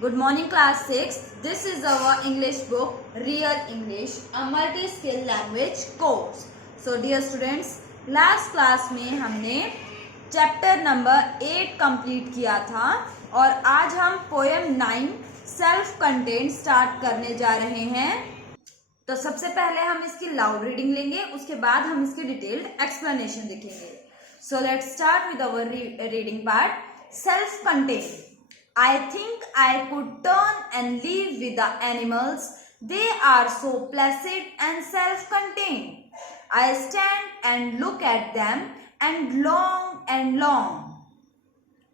Good morning class 6. This is our English book Real English, a multi-skill language course. So dear students, last class में हमने chapter number 8 complete किया था और आज हम poem 9 self content start करने जा रहे हैं। तो सबसे पहले हम इसकी लाउड रीडिंग लेंगे, उसके बाद हम इसकी डिटेल्ड एक्सप्लेनेशन देखेंगे। So let's start with our reading part. Self content. I think I could turn and live with the animals. They are so placid and self-contained. I stand and look at them and long.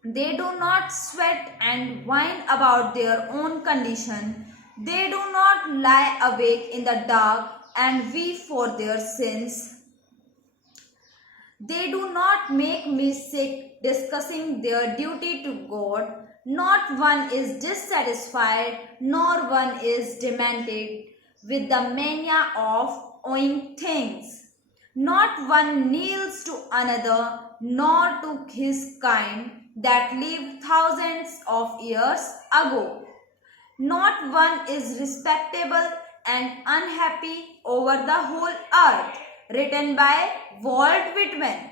They do not sweat and whine about their own condition. They do not lie awake in the dark and weep for their sins. They do not make me sick discussing their duty to God. Not one is dissatisfied, nor one is demented with the mania of owing things. Not one kneels to another, nor to his kind that lived thousands of years ago. Not one is respectable and unhappy over the whole earth. Written by Walt Whitman.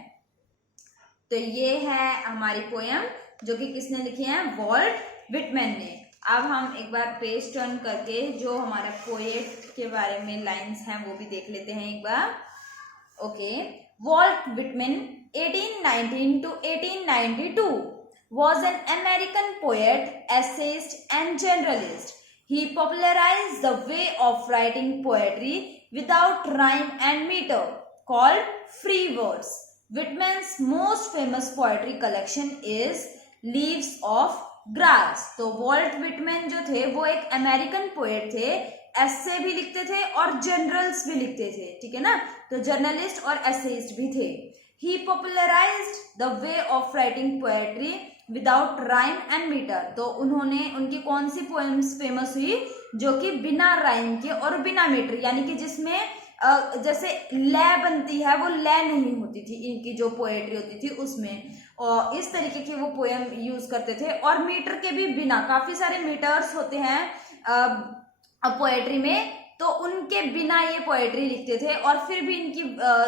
तो ये है हमारी poem जो कि किसने लिखी है? Walt Whitman ने। अब हम एक बार पेज टर्न करके जो हमारा पोएट के बारे में लाइंस हैं वो भी देख लेते हैं एक बार। Okay, Walt Whitman 1819 to 1892 was an American poet, essayist and generalist. He popularized the way of writing poetry without rhyme and meter called free verse. Whitman's most famous poetry collection is leaves of Grass. तो Walt Whitman जो थे वो एक American poet थे, एस्से भी लिखते थे और जर्नल्स भी लिखते थे, ठीक है ना। तो जर्नलिस्ट और एसेइस्ट भी थे। He popularized the way of writing poetry without rhyme and meter. तो उन्होंने उनकी कौन सी पोएम्स फेमस हुई? जो कि बिना राइम के और बिना मीटर, यानी कि जिसमें जैसे लय बनती है वो लय नहीं होती थी, इनकी जो पोएट्री होती थी उसमें, और इस तरीके की वो पोएम यूज करते थे। और मीटर के भी बिना, काफी सारे मीटर्स होते हैं पोएट्री में, तो उनके बिना ये पोएट्री लिखते थे। और फिर भी इनकी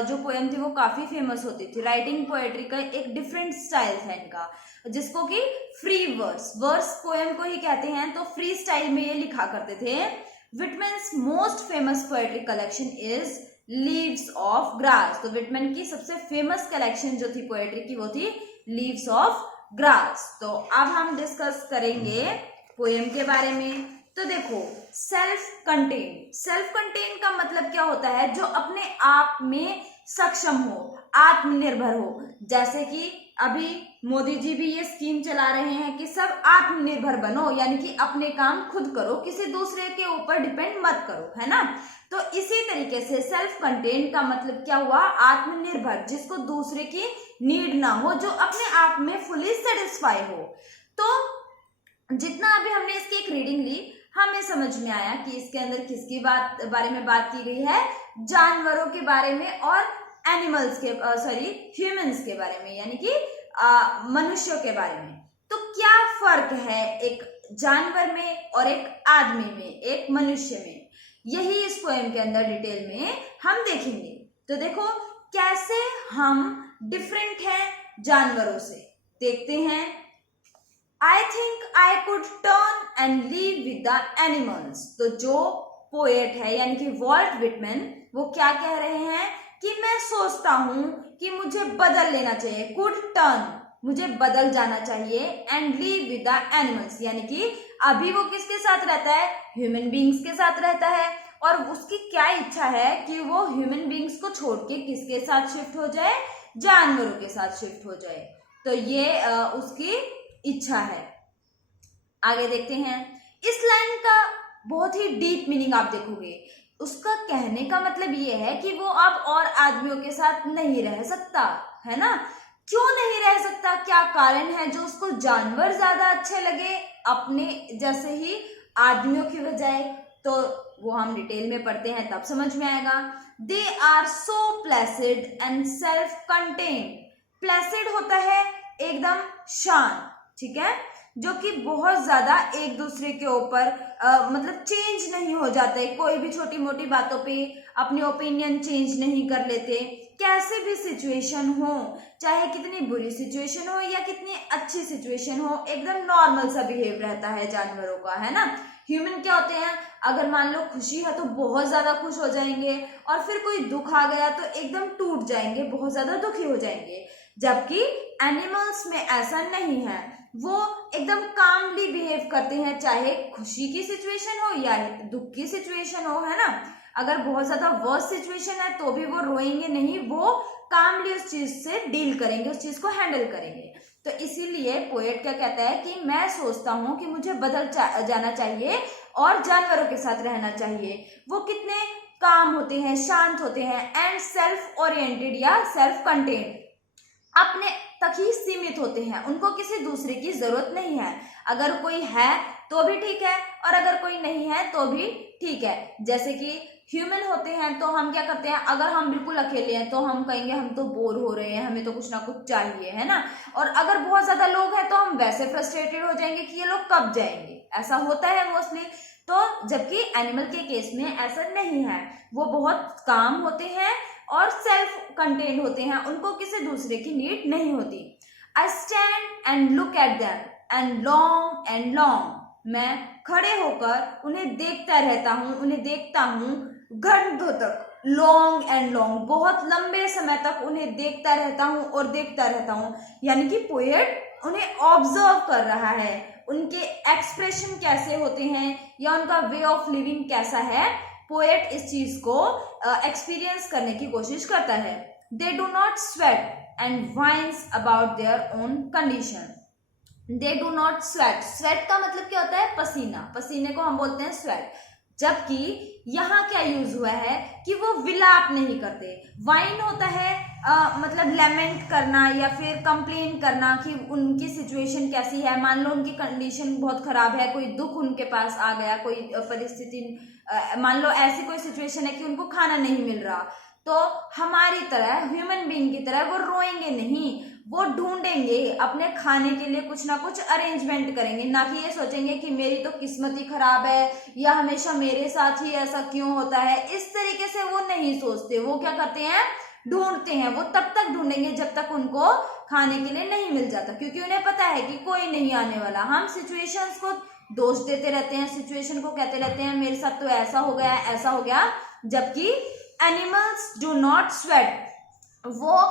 जो पोएम थी वो काफी फेमस होती थी। राइटिंग पोएट्री का एक डिफरेंट स्टाइल है इनका, जिसको कि फ्री वर्स पोएम को ही कहते हैं। तो फ्री स्टाइल में ये लिखा करते थे। Whitman's most famous poetry collection is Leaves of Grass. तो विटमैन की सबसे फेमस कलेक्शन जो थी पोएट्री की वो थी लीव्स ऑफ ग्रास। तो अब हम डिस्कस करेंगे पोएम के बारे में। तो देखो, सेल्फ कंटेन का मतलब क्या होता है? जो अपने आप में सक्षम हो, आत्मनिर्भर हो। जैसे कि अभी मोदी जी भी ये स्कीम चला रहे हैं कि सब आत्मनिर्भर बनो, यानी कि अपने काम खुद करो, किसी दूसरे के ऊपर डिपेंड मत करो, है ना। तो इसी तरीके से सेल्फ कंटेन का मतलब क्या हुआ? आत्मनिर्भर, जिसको दूसरे की नीड ना हो, जो अपने आप में फुली सेटिस्फाई हो। तो जितना अभी हमने इसकी एक रीडिंग ली, हमें समझ में आया कि इसके अंदर किसकी बारे में बात की गई है? जानवरों के बारे में और एनिमल्स के ह्यूमंस के बारे में, यानी कि मनुष्यों के बारे में। तो क्या फर्क है एक जानवर में और एक आदमी में, एक मनुष्य में? यही इस पोएम के अंदर डिटेल में हम देखेंगे। तो देखो कैसे हम डिफरेंट हैं जानवरों से। देखते हैं। I think I could turn and live with the animals. तो जो पोएट है यानी कि वॉल्ट विटमैन, वो क्या कह रहे हैं कि मैं सोचता हूं कि मुझे बदल लेना चाहिए। कुड टर्न, मुझे बदल जाना चाहिए। And live with the animals, यानी कि अभी वो किसके साथ रहता है? ह्यूमन बींग्स के साथ रहता है। और उसकी क्या इच्छा है कि वो ह्यूमन बींग्स को छोड़ के किसके साथ शिफ्ट हो जाए? जानवरों के साथ शिफ्ट हो जाए। तो ये उसकी इच्छा है। आगे देखते हैं। इस लाइन का बहुत ही डीप मीनिंग आप देखोगे। उसका कहने का मतलब ये है कि वो अब और आदमियों के साथ नहीं रह सकता, है ना। क्यों नहीं रह सकता? क्या कारण है जो उसको जानवर ज्यादा अच्छे लगे अपने जैसे ही आदमियों की बजाय? तो वो हम डिटेल में पढ़ते हैं तब समझ में आएगा। They are so placid and self contained. Placid होता है एकदम शांत, ठीक है। जो कि बहुत ज्यादा एक दूसरे के ऊपर मतलब चेंज नहीं हो जाते, कोई भी छोटी मोटी बातों पे अपनी ओपिनियन चेंज नहीं कर लेते। कैसे भी सिचुएशन हो, चाहे कितनी बुरी सिचुएशन हो या कितनी अच्छी सिचुएशन हो, एकदम नॉर्मल सा बिहेव रहता है जानवरों का, है ना। ह्यूमन क्या होते हैं, अगर मान लो खुशी है तो बहुत ज्यादा खुश हो जाएंगे, और फिर कोई दुख आ गया तो एकदम टूट जाएंगे, बहुत ज्यादा दुखी हो जाएंगे। जबकि एनिमल्स में ऐसा नहीं है, वो एकदम कामली बिहेव करते हैं, चाहे खुशी की सिचुएशन हो या दुख की सिचुएशन हो, है ना। अगर बहुत ज्यादा वर्स्ट सिचुएशन है तो भी वो रोएंगे नहीं, वो कामली उस चीज से डील करेंगे, उस चीज को हैंडल करेंगे। तो इसीलिए पोएट क्या कहता है कि मैं सोचता हूं कि मुझे बदल जाना चाहिए और जानवरों के साथ रहना चाहिए। वो कितने काम होते हैं, शांत होते हैं, एंड सेल्फ ओरिएंटेड या सेल्फ कंटेन्ड, अपने तक ही सीमित होते हैं, उनको किसी दूसरे की जरूरत नहीं है। अगर कोई है तो भी ठीक है, और अगर कोई नहीं है तो भी ठीक है। जैसे कि ह्यूमन होते हैं तो हम क्या करते हैं, अगर हम बिल्कुल अकेले हैं तो हम कहेंगे हम तो बोर हो रहे हैं, हमें तो कुछ ना कुछ चाहिए, है ना। और अगर बहुत ज्यादा लोग हैं तो हम वैसे फ्रस्ट्रेटेड हो जाएंगे कि ये लोग कब जाएंगे, ऐसा होता है मोस्टली। तो जबकि एनिमल के केस में ऐसा नहीं है, वो बहुत काम होते हैं और सेल्फ कंटेन्ड होते हैं, उनको किसी दूसरे की नीड नहीं होती। I stand and look at them and long, मैं खड़े होकर उन्हें देखता रहता हूँ, उन्हें देखता हूँ घंटों तक, लॉन्ग एंड लॉन्ग, बहुत लंबे समय तक उन्हें देखता रहता हूँ और देखता रहता हूँ। यानी कि पोएट उन्हें ऑब्जर्व कर रहा है, उनके एक्सप्रेशन कैसे होते हैं या उनका वे ऑफ लिविंग कैसा है, पोएट इस चीज को एक्सपीरियंस करने की कोशिश करता है। They do not sweat and whine about their own condition. They do not sweat, sweat का मतलब क्या होता है, पसीना, पसीने को हम बोलते हैं स्वेट। जबकि यहाँ क्या यूज हुआ है कि वो विलाप नहीं करते। वाइन होता है मतलब लेमेंट करना या फिर कंप्लेन करना कि उनकी सिचुएशन कैसी है, मान लो उनकी कंडीशन बहुत खराब है, कोई दुख उनके पास आ गया, कोई परिस्थिति, मान लो ऐसी कोई सिचुएशन है कि उनको खाना नहीं मिल रहा, तो हमारी तरह, ह्यूमन बीइंग की तरह वो रोएंगे नहीं, वो ढूंढेंगे अपने खाने के लिए, कुछ ना कुछ अरेंजमेंट करेंगे, ना कि ये सोचेंगे कि मेरी तो किस्मत ही खराब है या हमेशा मेरे साथ ही ऐसा क्यों होता है। इस तरीके से वो नहीं सोचते, वो क्या करते हैं, ढूंढते हैं। वो तब तक ढूंढेंगे जब तक उनको खाने के लिए नहीं मिल जाता, क्योंकि उन्हें पता है कि कोई नहीं आने वाला। हम सिचुएशंस को दोष देते रहते हैं, सिचुएशन को कहते रहते हैं मेरे साथ तो ऐसा हो गया, ऐसा हो गया। जबकि एनिमल्स डू नॉट स्वेट, वो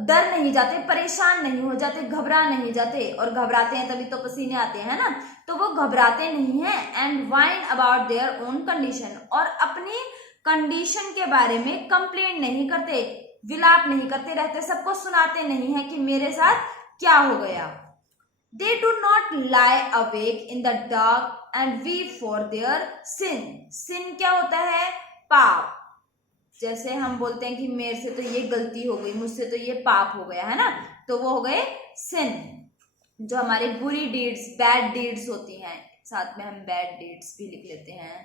डर नहीं जाते, परेशान नहीं हो जाते, घबरा नहीं जाते, और घबराते हैं तभी तो पसीने आते हैं ना, तो वो घबराते नहीं हैं। And wine about their own condition, और अपनी कंडीशन के बारे में कंप्लेंट नहीं करते, विलाप नहीं करते रहते, सबको सुनाते नहीं है कि मेरे साथ क्या हो गया। They do not lie awake in the dark and weep for their sin. Sin क्या होता है, पाप। जैसे हम बोलते हैं कि मेरे से तो ये गलती हो गई, मुझसे तो ये पाप हो गया, है ना, तो वो हो गए सिन, जो हमारे बुरी डीड्स, बैड डीड्स होती हैं, साथ में हम बैड डीड्स भी लिख लेते हैं,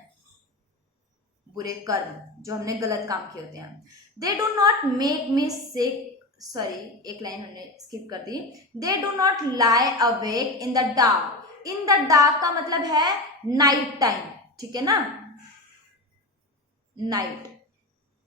बुरे कर्म जो हमने गलत काम किए होते हैं। They do not make me sick, sorry एक लाइन हमने स्किप कर दी। They do not lie awake in the dark. In the dark का मतलब है नाइट टाइम, ठीक है ना, नाइट,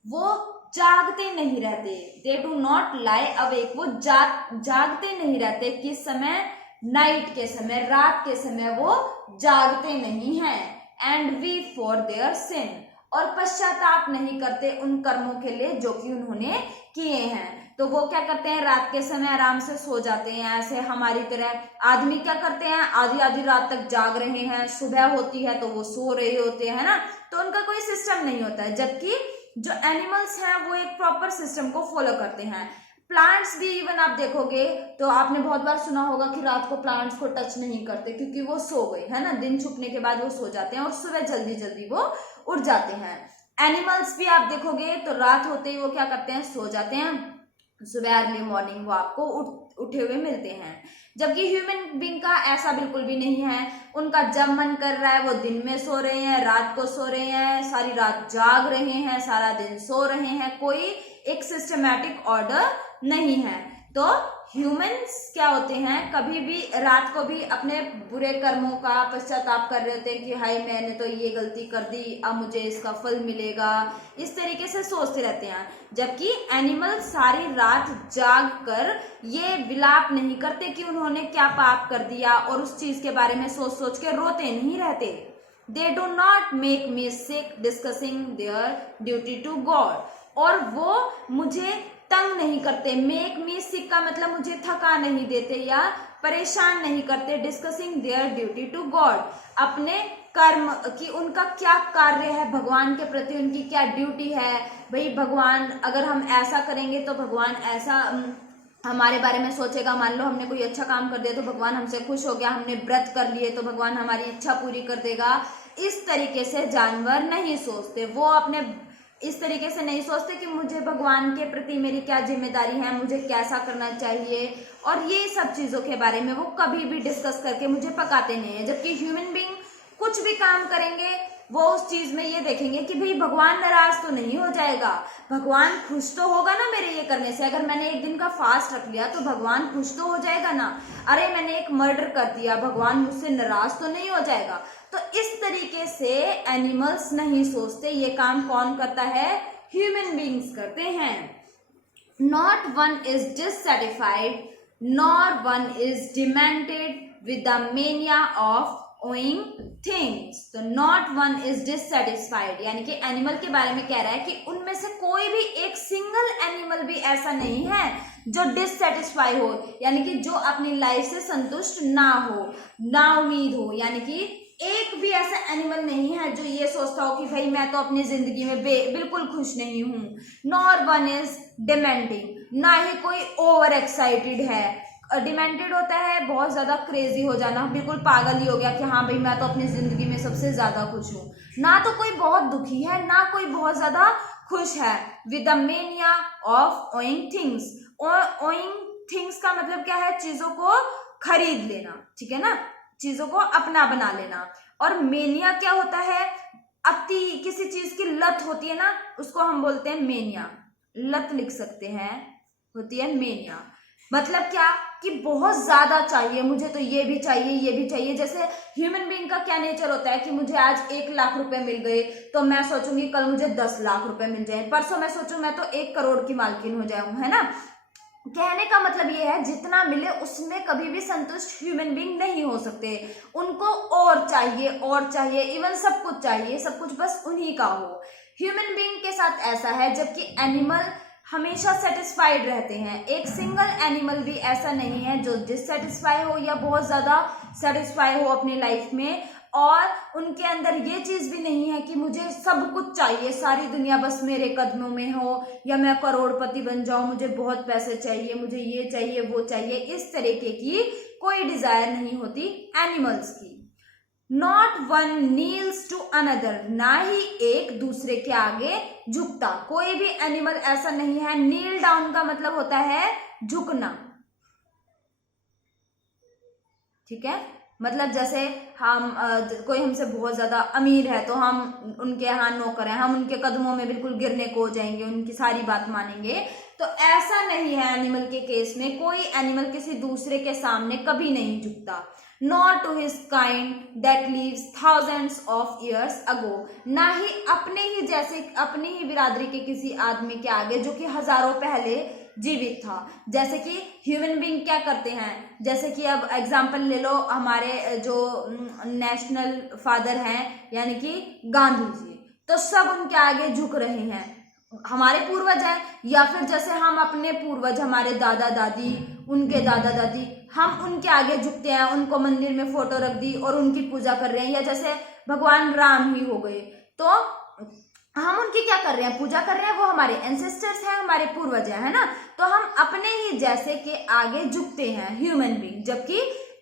वो जागते नहीं रहते। They do not lie awake, वो जागते नहीं रहते। किस समय, नाइट के समय, रात के समय वो जागते नहीं हैं। And weep for their sin, और पश्चाताप नहीं करते उन कर्मों के लिए जो कि उन्होंने किए हैं। तो वो क्या करते हैं, रात के समय आराम से सो जाते हैं, ऐसे हमारी तरह। आदमी क्या करते हैं, आधी आधी रात तक जाग रहे हैं, सुबह होती है तो वो सो रहे होते हैं ना, तो उनका कोई सिस्टम नहीं होता है। जबकि जो एनिमल्स हैं वो एक प्रॉपर सिस्टम को फॉलो करते हैं। प्लांट्स भी इवन आप देखोगे तो आपने बहुत बार सुना होगा कि रात को प्लांट्स को टच नहीं करते क्योंकि वो सो गए, है ना, दिन छुपने के बाद वो सो जाते हैं और सुबह जल्दी जल्दी वो उठ जाते हैं। एनिमल्स भी आप देखोगे तो रात होते ही वो क्या करते हैं, सो जाते हैं, सुबह अर्ली मॉर्निंग वो आपको उठे हुए मिलते हैं। जबकि ह्यूमन बीइंग का ऐसा बिल्कुल भी नहीं है, उनका जब मन कर रहा है वो दिन में सो रहे हैं, रात को सो रहे हैं, सारी रात जाग रहे हैं, सारा दिन सो रहे हैं, कोई एक सिस्टमैटिक ऑर्डर नहीं है। तो ह्यूमंस क्या होते हैं, कभी भी रात को भी अपने बुरे कर्मों का पश्चाताप कर रहे होते हैं कि हाय मैंने तो ये गलती कर दी, अब मुझे इसका फल मिलेगा, इस तरीके से सोचते रहते हैं। जबकि एनिमल सारी रात जाग कर ये विलाप नहीं करते कि उन्होंने क्या पाप कर दिया, और उस चीज के बारे में सोच सोच के रोते नहीं रहते। They do not make me sick discussing their duty to God, और वो मुझे तंग नहीं करते। मेक मी सिक का मतलब मुझे थका नहीं देते या परेशान नहीं करते। Discussing their duty to God, अपने कर्म की उनका क्या कार्य है भगवान के प्रति, उनकी क्या ड्यूटी है। भाई भगवान, अगर हम ऐसा करेंगे तो भगवान ऐसा हमारे बारे में सोचेगा। मान लो हमने कोई अच्छा काम कर दिया तो भगवान हमसे खुश हो गया, हमने व्रत कर लिए तो भगवान हमारी इच्छा पूरी कर देगा। इस तरीके से जानवर नहीं सोचते। वो अपने इस तरीके से नहीं सोचते कि मुझे भगवान के प्रति मेरी क्या जिम्मेदारी है, मुझे कैसा करना चाहिए, और ये सब चीजों के बारे में वो कभी भी डिस्कस करके मुझे पकाते नहीं है। जबकि ह्यूमन बीइंग कुछ भी काम करेंगे वो उस चीज में ये देखेंगे कि भाई भगवान नाराज तो नहीं हो जाएगा, भगवान खुश तो होगा ना मेरे ये करने से। अगर मैंने एक दिन का फास्ट रख लिया तो भगवान खुश तो हो जाएगा ना। अरे मैंने एक मर्डर कर दिया, भगवान मुझसे नाराज तो नहीं हो जाएगा। तो इस तरीके से एनिमल्स नहीं सोचते। ये काम कौन करता है? ह्यूमन बीइंग्स करते हैं। Not one is dissatisfied nor one is demented with the mania of owing things. तो नॉट वन इज डिससैटिस्फाइड यानी कि एनिमल के बारे में कह रहा है कि उनमें से कोई भी एक सिंगल एनिमल भी ऐसा नहीं है जो डिससैटिस्फाई हो, यानी कि जो अपनी लाइफ से संतुष्ट ना हो, ना उम्मीद हो। यानी कि एक भी ऐसा एनिमल नहीं है जो ये सोचता हो कि भाई मैं तो अपनी जिंदगी में बिल्कुल खुश नहीं हूं। नॉर वन इज डिमेंटिंग, ना ही कोई ओवर एक्साइटेड है। डिमेंटेड होता है बहुत ज्यादा क्रेजी हो जाना, बिल्कुल पागल ही हो गया कि हाँ भाई मैं तो अपनी जिंदगी में सबसे ज्यादा खुश हूँ। ना तो कोई बहुत दुखी है, ना कोई बहुत ज्यादा खुश है। With the mania of owing things. Owing things का मतलब क्या है? चीजों को खरीद लेना, ठीक है ना, चीजों को अपना बना लेना। और मेनिया क्या होता है? अति किसी चीज की लत होती है ना, उसको हम बोलते हैं मेनिया। लत लिख सकते हैं, होती है मेनिया। मतलब क्या कि बहुत ज्यादा चाहिए, मुझे तो ये भी चाहिए, ये भी चाहिए। जैसे ह्यूमन बीइंग का क्या नेचर होता है कि मुझे आज 1 लाख रुपए मिल गए तो मैं सोचूंगी कल मुझे 10 लाख रुपए मिल जाए, परसों मैं सोचूं मैं तो 1 करोड़ की मालकिन हो जाऊं, है ना। कहने का मतलब ये है जितना मिले उसमें कभी भी संतुष्ट ह्यूमन बीइंग नहीं हो सकते। उनको और चाहिए, इवन सब कुछ चाहिए, सब कुछ बस उन्हीं का हो। ह्यूमन बीइंग के साथ ऐसा है, जबकि एनिमल हमेशा सेटिस्फाइड रहते हैं। एक सिंगल एनिमल भी ऐसा नहीं है जो डिससेटिस्फाई हो या बहुत ज्यादा सेटिस्फाई हो अपनी लाइफ में। और उनके अंदर ये चीज भी नहीं है कि मुझे सब कुछ चाहिए, सारी दुनिया बस मेरे कदमों में हो, या मैं करोड़पति बन जाऊं, मुझे बहुत पैसे चाहिए, मुझे ये चाहिए वो चाहिए। इस तरीके की कोई डिजायर नहीं होती एनिमल्स की। Not one kneels to another, ना ही एक दूसरे के आगे झुकता। कोई भी एनिमल ऐसा नहीं है। नील डाउन का मतलब होता है झुकना, ठीक है। मतलब जैसे हम कोई हमसे बहुत ज्यादा अमीर है तो हम उनके यहाँ नौकर हैं, हम उनके कदमों में बिल्कुल गिरने को हो जाएंगे, उनकी सारी बात मानेंगे। तो ऐसा नहीं है एनिमल के केस में। कोई एनिमल किसी दूसरे के सामने कभी नहीं झुकता। Not to his kind that lives thousands of years ago, ना ही अपने ही जैसे अपनी ही बिरादरी के किसी आदमी के आगे जो कि हजारों पहले जीवित था। जैसे कि ह्यूमन बीइंग क्या करते हैं, जैसे कि अब एग्जाम्पल ले लो, हमारे जो नेशनल फादर हैं यानी कि गांधी जी, तो सब उनके आगे झुक रहे हैं, हमारे पूर्वज हैं। या फिर जैसे हम अपने पूर्वज, हमारे दादा दादी, उनके दादा दादी, हम उनके आगे झुकते हैं, उनको मंदिर में फोटो रख दी और उनकी पूजा कर रहे हैं। या जैसे भगवान राम ही हो गए तो हम उनकी क्या कर रहे हैं? पूजा कर रहे हैं। वो हमारे एंसेस्टर्स हैं, हमारे पूर्वज हैं, है ना। तो हम अपने ही जैसे के आगे झुकते हैं ह्यूमन बीइंग। जबकि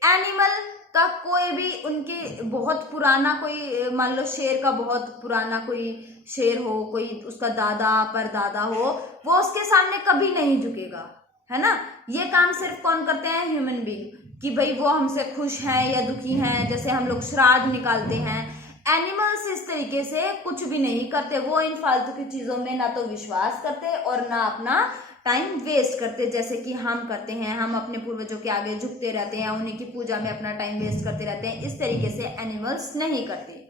एनिमल का कोई भी उनके बहुत पुराना, कोई मान लो शेर का बहुत पुराना कोई शेर हो, कोई उसका दादा परदादा हो, वो उसके सामने कभी नहीं झुकेगा, है ना। ये काम सिर्फ कौन करते हैं? ह्यूमन बीइंग, कि भाई वो हमसे खुश हैं या दुखी हैं। जैसे हम लोग श्राद्ध निकालते हैं, एनिमल्स इस तरीके से कुछ भी नहीं करते। वो इन फालतू की चीजों में ना तो विश्वास करते और ना अपना टाइम वेस्ट करते, जैसे कि हम करते हैं। हम अपने पूर्वजों के आगे झुकते रहते हैं, उन्हीं की पूजा में अपना टाइम वेस्ट करते रहते हैं। इस तरीके से एनिमल्स नहीं करते।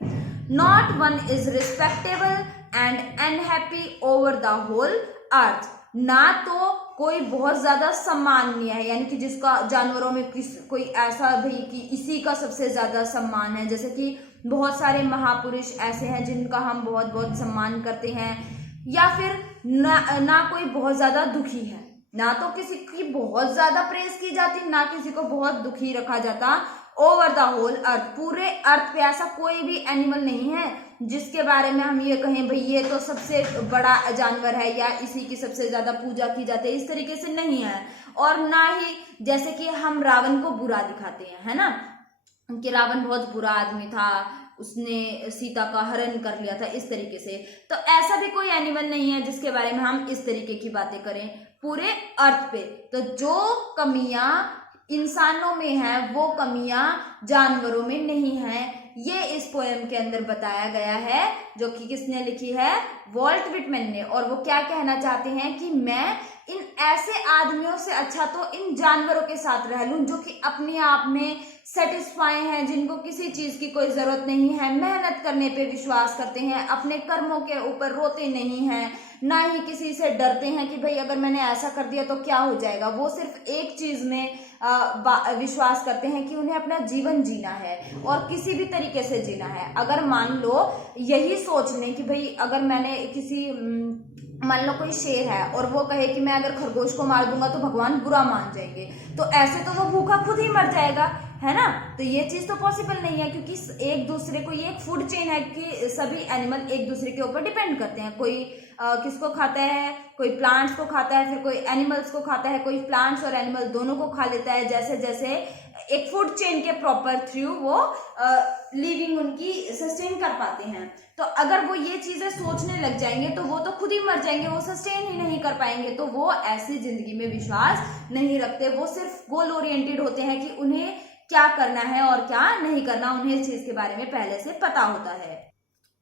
Not one is respectable and unhappy over the whole earth. ना तो कोई बहुत ज्यादा सम्माननीय है, यानी कि जिसका जानवरों में कोई ऐसा भी कि इसी का सबसे ज्यादा सम्मान है, जैसे कि बहुत सारे महापुरुष ऐसे हैं जिनका हम बहुत बहुत सम्मान करते हैं। या फिर ना कोई बहुत ज्यादा दुखी है, ना तो किसी की बहुत ज्यादा प्रेज की जाती, ना किसी को बहुत दुखी रखा जाता। ओवर द होल अर्थ, पूरे अर्थ पे ऐसा कोई भी एनिमल नहीं है जिसके बारे में हम ये कहें भाई ये तो सबसे बड़ा जानवर है या इसी की सबसे ज्यादा पूजा की जाती है, इस तरीके से नहीं है। और ना ही जैसे कि हम रावण को बुरा दिखाते हैं, है ना, कि रावण बहुत बुरा आदमी था, उसने सीता का हरण कर लिया था, इस तरीके से। तो ऐसा भी कोई एनिमल नहीं है जिसके बारे में हम इस तरीके की बातें करें पूरे अर्थ पे। तो जो कमियां इंसानों में है वो कमियां जानवरों में नहीं है, ये इस पोएम के अंदर बताया गया है, जो कि किसने लिखी है, वॉल्ट विटमैन ने। और वो क्या कहना चाहते हैं कि मैं इन ऐसे आदमियों से अच्छा तो इन जानवरों के साथ रह लूं जो कि अपने आप में सेटिस्फाई हैं, जिनको किसी चीज की कोई जरूरत नहीं है, मेहनत करने पे विश्वास करते हैं, अपने कर्मों के ऊपर रोते नहीं हैं, ना ही किसी से डरते हैं कि भाई अगर मैंने ऐसा कर दिया तो क्या हो जाएगा। वो सिर्फ एक चीज में विश्वास करते हैं कि उन्हें अपना जीवन जीना है और किसी भी तरीके से जीना है। अगर मान लो यही सोच लें कि भाई अगर मैंने किसी मान लो कोई शेर है और वो कहे कि मैं अगर खरगोश को मार दूंगा तो भगवान बुरा मान जाएंगे, तो ऐसे तो वो भूखा खुद ही मर जाएगा, है ना। तो ये चीज तो पॉसिबल नहीं है, क्योंकि एक दूसरे को, ये एक फूड चेन है कि सभी एनिमल एक दूसरे के ऊपर डिपेंड करते हैं। कोई किसको खाता है, कोई प्लांट्स को खाता है, फिर कोई एनिमल्स को खाता है, कोई प्लांट्स और एनिमल दोनों को खा लेता है। जैसे जैसे एक फूड चेन के प्रॉपर थ्रू वो लिविंग उनकी सस्टेन कर पाते हैं। तो अगर वो ये चीजें सोचने लग जाएंगे तो वो तो खुद ही मर जाएंगे, वो सस्टेन ही नहीं कर पाएंगे। तो वो ऐसी जिंदगी में विश्वास नहीं रखते, वो सिर्फ गोल ओरिएंटेड होते हैं कि उन्हें क्या करना है और क्या नहीं करना, उन्हें इस चीज के बारे में पहले से पता होता है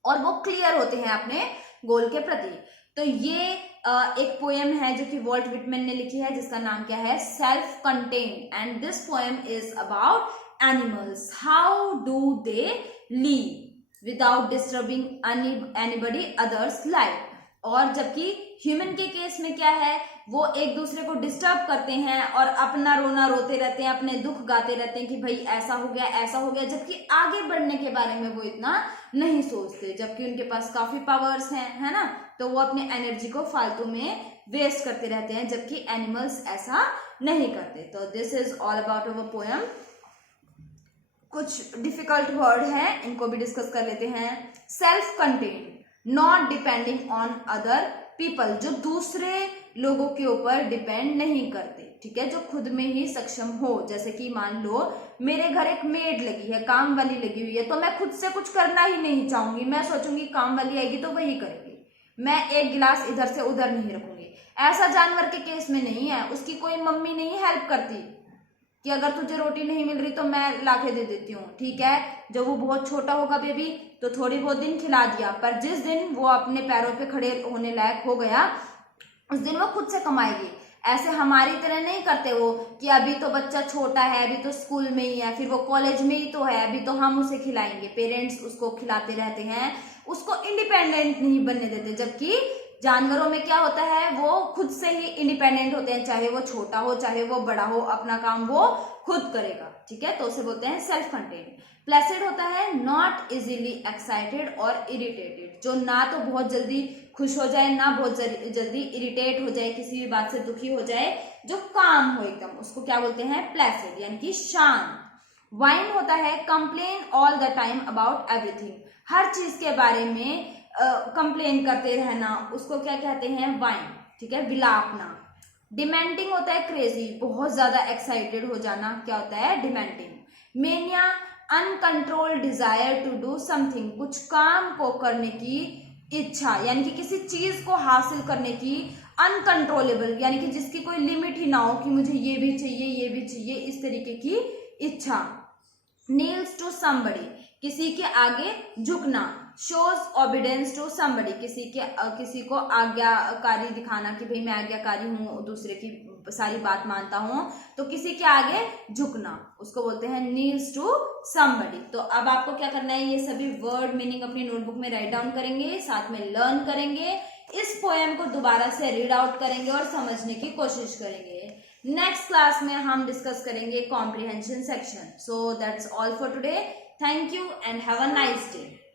और वो क्लियर होते हैं अपने गोल के प्रति। तो ये एक पोएम है जो कि वॉल्ट विटमैन ने लिखी है, जिसका नाम क्या है, self contained. And this poem is about animals, how do they leave without disturbing anybody others life. और जबकि ह्यूमन के केस में क्या है, वो एक दूसरे को डिस्टर्ब करते हैं और अपना रोना रोते रहते हैं, अपने दुख गाते रहते हैं कि भाई ऐसा हो गया ऐसा हो गया, जबकि आगे बढ़ने के बारे में वो इतना नहीं सोचते, जबकि उनके पास काफी पावर्स हैं, है ना। तो वो अपने एनर्जी को फालतू में वेस्ट करते रहते हैं, जबकि एनिमल्स ऐसा नहीं करते। तो this is all about our poem. कुछ डिफिकल्ट वर्ड हैं, इनको भी डिस्कस कर लेते हैं। Self contained, not depending on other people, जो दूसरे लोगों के ऊपर डिपेंड नहीं करते, ठीक है, जो खुद में ही सक्षम हो। जैसे कि मान लो मेरे घर एक मेड लगी है, काम वाली लगी हुई है, तो मैं खुद से कुछ करना ही नहीं चाहूंगी, मैं सोचूंगी काम वाली आएगी तो वही करेगी, मैं एक गिलास इधर से उधर नहीं रखूंगी। ऐसा जानवर के केस में नहीं है, उसकी कोई मम्मी नहीं हेल्प करती कि अगर तुझे रोटी नहीं मिल रही तो मैं लाके दे देती हूँ, ठीक है। जब वो बहुत छोटा होगा बेबी तो थोड़ी बहुत दिन खिला दिया, पर जिस दिन वो अपने पैरों पे खड़े होने लायक हो गया उस दिन वो खुद से कमाएगी। ऐसे हमारी तरह नहीं करते वो कि अभी तो बच्चा छोटा है, अभी तो स्कूल में ही है, फिर वो कॉलेज में ही तो है, अभी तो हम उसे खिलाएंगे। पेरेंट्स उसको खिलाते रहते हैं, उसको इंडिपेंडेंट नहीं बनने देते। जबकि जानवरों में क्या होता है, वो खुद से ही इंडिपेंडेंट होते हैं, चाहे वो छोटा हो चाहे वो बड़ा हो, अपना काम वो खुद करेगा, ठीक है। तो उसे बोलते हैं सेल्फ कंटेन्ड। प्लेसिड होता है नॉट इजीली एक्साइटेड और इरिटेटेड, जो ना तो बहुत जल्दी खुश हो जाए ना बहुत जल्दी इरिटेट हो जाए, किसी भी बात से दुखी हो जाए, जो काम हो एकदम, उसको क्या बोलते हैं, प्लेसिड, यानी कि शांत। वाइन होता है complain all the time about everything, हर चीज के बारे में कंप्लेन करते रहना, उसको क्या कहते हैं, वाइन, ठीक है, विलापना। डिमेंटिंग होता है क्रेजी, बहुत ज्यादा एक्साइटेड हो जाना, क्या होता है, dementing. Mania uncontrolled desire to do something, कुछ काम को करने की इच्छा, यानी कि किसी चीज को हासिल करने की अनकंट्रोलेबल, यानी कि जिसकी कोई लिमिट ही ना हो कि मुझे ये भी चाहिए ये भी चाहिए, इस तरीके की इच्छा। नील्स टू समबडी, किसी के आगे झुकना। शोज ऑबिडेंस टू समबडी, किसी को आज्ञाकारी दिखाना कि भाई मैं आज्ञाकारी हूँ, दूसरे की सारी बात मानता हूँ, तो किसी के आगे झुकना, उसको बोलते हैं नील्स टू समबडी। तो अब आपको क्या करना है, ये सभी वर्ड मीनिंग अपनी नोटबुक में राइट डाउन करेंगे, साथ में लर्न करेंगे, इस पोएम को दोबारा से रीड आउट करेंगे और समझने की कोशिश करेंगे। नेक्स्ट क्लास में हम डिस्कस करेंगे comprehension section. So that's all for today. Thank you and have a nice day.